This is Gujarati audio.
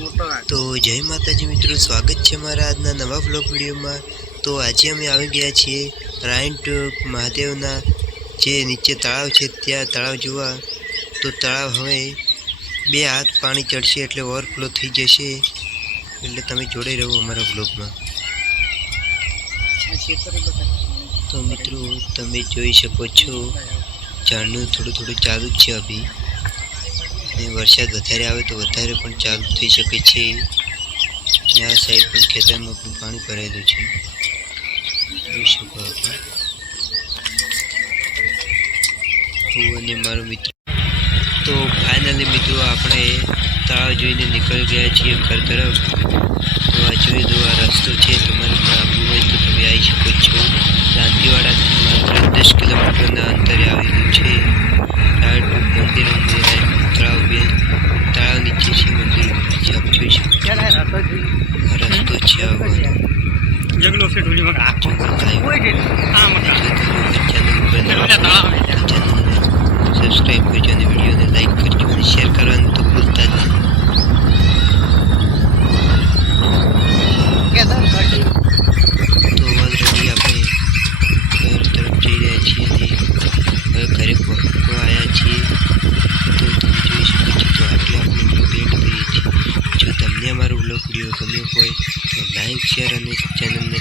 તો જય માતાજી મિત્રો, સ્વાગત છે મારા આજના નવા બ્લોગ વિડીયોમાં. તો આજે અમે આવી ગયા છીએ રાયન્ટ મહાદેવના, જે નીચે તળાવ છે, ત્યાં તળાવ જોવા. તો તળાવ હવે બે હાથ પાણી ચડશે એટલે ઓવરફ્લો થઈ જશે. એટલે તમે જોડે રહો અમારા બ્લોગમાં તો મિત્રો, તમે જોઈ શકો છો, ઝાડનું થોડું થોડું ચાલુ જ છે અભી. અને વરસાદ વધારે આવે તો વધારે પણ ચાલુ થઈ શકે છે. અને આ સાઈડ પણ ખેતરમાં પણ પાણી ભરાયેલું છે. જોઈ શકો આપણે. હું અને મારો મિત્ર. તો ફાઇનલી મિત્રો આપણે તળાવ જોઈને નીકળી ગયા છીએ ઘર તરફ. તો આ જોઈ દો આ રસ્તો છે તમારે આવવું હોય તો તમે આવી શકો છો. દાંતીવાડાથી માત્ર દસ કિલોમીટરના અંતરે આવેલું છે. મંદિર અને રાયટ તળાવ બે તળાવ નીચે છે મંદિર ઉપર છે આપ જોઈ શકો છો. આ રસ્તો છે આવવાનો જગલો છે ઢોલી મગ આ જંગલ હાઈવે. કોઈ છે આ મકા જો તમે ચેનલ ઉપર નવા છો તળાવ. તો ચેનલને સબસ્ક્રાઈબ કરજો અને વિડીયોને લાઈક કરજો અને શેર કરવાનું તો ભૂલતા જ નહીં તો ઓલરેડી આપણે ઘર તરફ જઈ રહ્યા છીએ અને હવે ઘરે પહોંચવા આવ્યા છીએ તો બ્લોગ વીડિયો ગમ્યો હોય તો લાઈક શેર અને ચેનલને